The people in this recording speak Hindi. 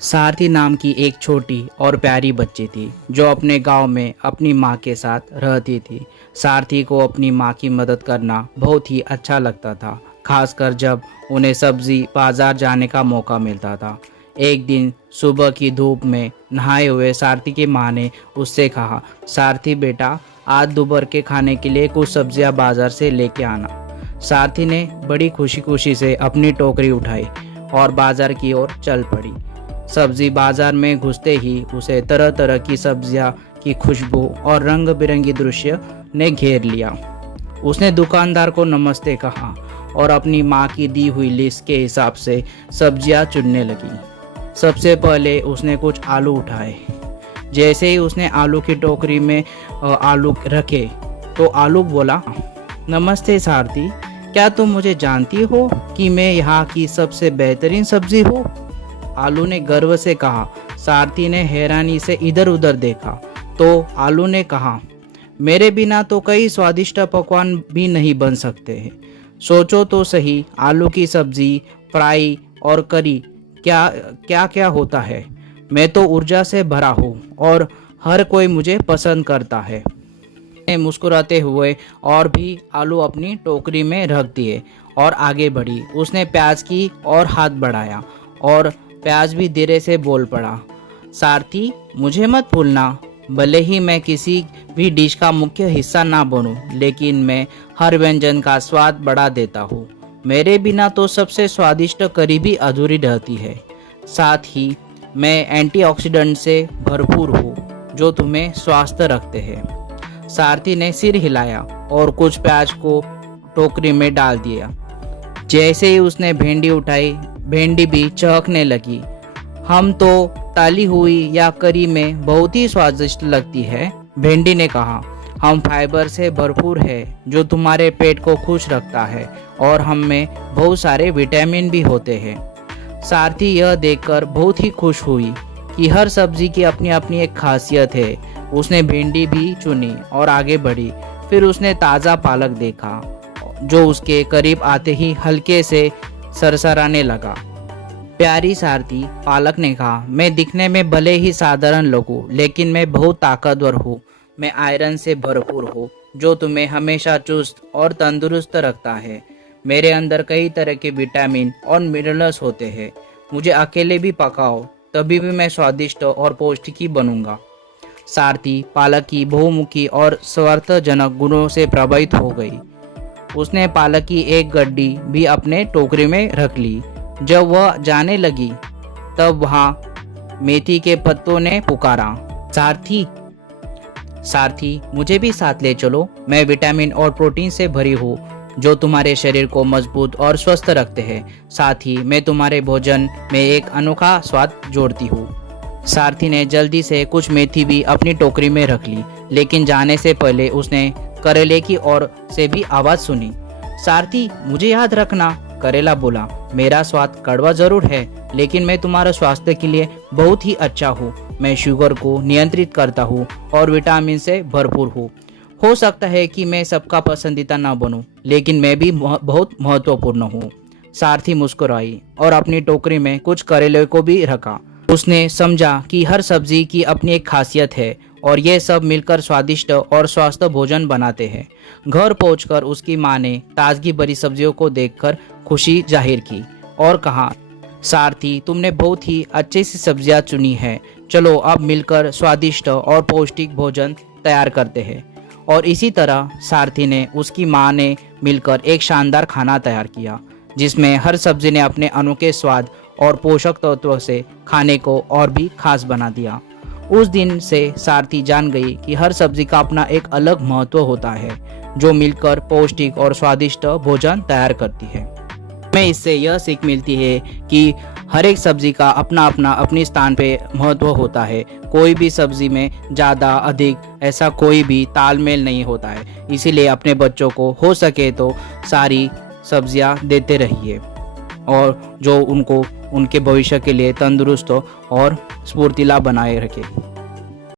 सारथी नाम की एक छोटी और प्यारी बच्ची थी जो अपने गांव में अपनी माँ के साथ रहती थी। सारथी को अपनी माँ की मदद करना बहुत ही अच्छा लगता था, खासकर जब उन्हें सब्जी बाजार जाने का मौका मिलता था। एक दिन सुबह की धूप में नहाए हुए सारथी की माँ ने उससे कहा, सारथी बेटा, आज दोपहर के खाने के लिए कुछ सब्जियां बाजार से लेके आना। सारथी ने बड़ी खुशी खुशी से अपनी टोकरी उठाई और बाजार की ओर चल पड़ी। सब्जी बाजार में घुसते ही उसे तरह तरह की सब्जियां की खुशबू और रंग बिरंगी दृश्य ने घेर लिया। उसने दुकानदार को नमस्ते कहा और अपनी माँ की दी हुई लिस्ट के हिसाब से सब्जियां चुनने लगी। सबसे पहले उसने कुछ आलू उठाए। जैसे ही उसने आलू की टोकरी में आलू रखे तो आलू बोला, नमस्ते सारथी, क्या तुम मुझे जानती हो कि मैं यहाँ की सबसे बेहतरीन सब्जी हूँ? आलू ने गर्व से कहा। सारथी ने हैरानी से इधर उधर देखा तो आलू ने कहा, मेरे बिना तो कई स्वादिष्ट पकवान भी नहीं बन सकते हैं। सोचो तो सही, आलू की सब्जी, फ्राई और करी क्या क्या क्या होता है। मैं तो ऊर्जा से भरा हूँ और हर कोई मुझे पसंद करता है। मुस्कुराते हुए और भी आलू अपनी टोकरी में रख दिए और आगे बढ़ी। उसने प्याज की और हाथ बढ़ाया और प्याज भी धीरे से बोल पड़ा, सारथी, मुझे मत भूलना। भले ही मैं किसी भी डिश का मुख्य हिस्सा ना बनूं, लेकिन मैं हर व्यंजन का स्वाद बढ़ा देता हूँ। मेरे बिना तो सबसे स्वादिष्ट करी भी अधूरी रहती है। साथ ही मैं एंटीऑक्सीडेंट से भरपूर हूँ जो तुम्हें स्वस्थ रखते हैं। सारथी ने सिर हिलाया और कुछ प्याज को टोकरी में डाल दिया। जैसे ही उसने भिंडी उठाई, भिंडी भी चहकने लगी। हम तो तली हुई या करी में बहुत ही स्वादिष्ट लगती है। भिंडी ने कहा, हम फाइबर से भरपूर है जो तुम्हारे पेट को खुश रखता है और हम में बहुत सारे विटामिन भी होते हैं। सारथी यह देखकर बहुत ही खुश हुई कि हर सब्जी की अपनी अपनी एक खासियत है। उसने भिंडी भी चुनी और आगे बढ़ी। फिर उसने ताज़ा पालक देखा जो उसके करीब आते ही हल्के से सरसराने लगा। प्यारी सारथी, पालक ने कहा, मैं दिखने में भले ही साधारण लगूं, लेकिन मैं बहुत ताकतवर हूँ। मैं आयरन से भरपूर हूँ जो तुम्हें हमेशा चुस्त और तंदुरुस्त रखता है। मेरे अंदर कई तरह के विटामिन और मिनरल्स होते हैं। मुझे अकेले भी पकाओ, तभी भी मैं स्वादिष्ट और पौष्टिक ही बनूंगा। सारथी पालक की बहुमुखी और स्वार्थजनक गुणों से प्रभावित हो गई। उसने पालक की एक गड्डी भी अपने टोकरी में रख ली। जब वह जाने लगी तब वहाँ मेथी के पत्तों ने पुकारा, सारथी, सारथी, मुझे भी साथ ले चलो। मैं विटामिन और प्रोटीन से भरी हूँ जो तुम्हारे शरीर को मजबूत और स्वस्थ रखते हैं। साथ ही मैं तुम्हारे भोजन में एक अनोखा स्वाद जोड़ती हूँ। सारथी ने जल्दी से कुछ मेथी भी अपनी टोकरी में रख ली, लेकिन जाने से पहले उसने करेले की ओर से भी आवाज सुनी। सारथी, मुझे याद रखना, करेला बोला, मेरा स्वाद कड़वा जरूर है, लेकिन मैं तुम्हारे स्वास्थ्य के लिए बहुत ही अच्छा हूँ। मैं शुगर को नियंत्रित करता हूँ और विटामिन से भरपूर हूँ। हो सकता है कि मैं सबका पसंदीदा ना बनूं, लेकिन मैं भी बहुत महत्वपूर्ण हूँ। सारथी मुस्कुराई और अपनी टोकरी में कुछ करेले को भी रखा। उसने समझा कि हर सब्जी की अपनी एक खासियत है और ये सब मिलकर स्वादिष्ट और स्वस्थ भोजन बनाते हैं। घर पहुंचकर उसकी माँ ने ताजगी भरी सब्जियों को देखकर खुशी जाहिर की और कहा, सारथी, तुमने बहुत ही अच्छी सी सब्जियां चुनी है। चलो अब मिलकर स्वादिष्ट और पौष्टिक भोजन तैयार करते हैं। और इसी तरह सारथी ने उसकी माँ ने मिलकर एक शानदार खाना तैयार किया, जिसमें हर सब्जी ने अपने अनोखे स्वाद और पोषक तत्वों से खाने को और भी खास बना दिया। उस दिन से सारथी जान गई कि हर सब्जी का अपना एक अलग महत्व होता है जो मिलकर पौष्टिक और स्वादिष्ट भोजन तैयार करती है। हमें इससे यह सीख मिलती है कि हर एक सब्जी का अपना अपना अपने स्थान पे महत्व होता है। कोई भी सब्जी में ज़्यादा अधिक ऐसा कोई भी तालमेल नहीं होता है। इसीलिए अपने बच्चों को हो सके तो सारी सब्जियां देते रहिए और जो उनको उनके भविष्य के लिए तंदुरुस्त और स्फूर्तिला बनाए रखे।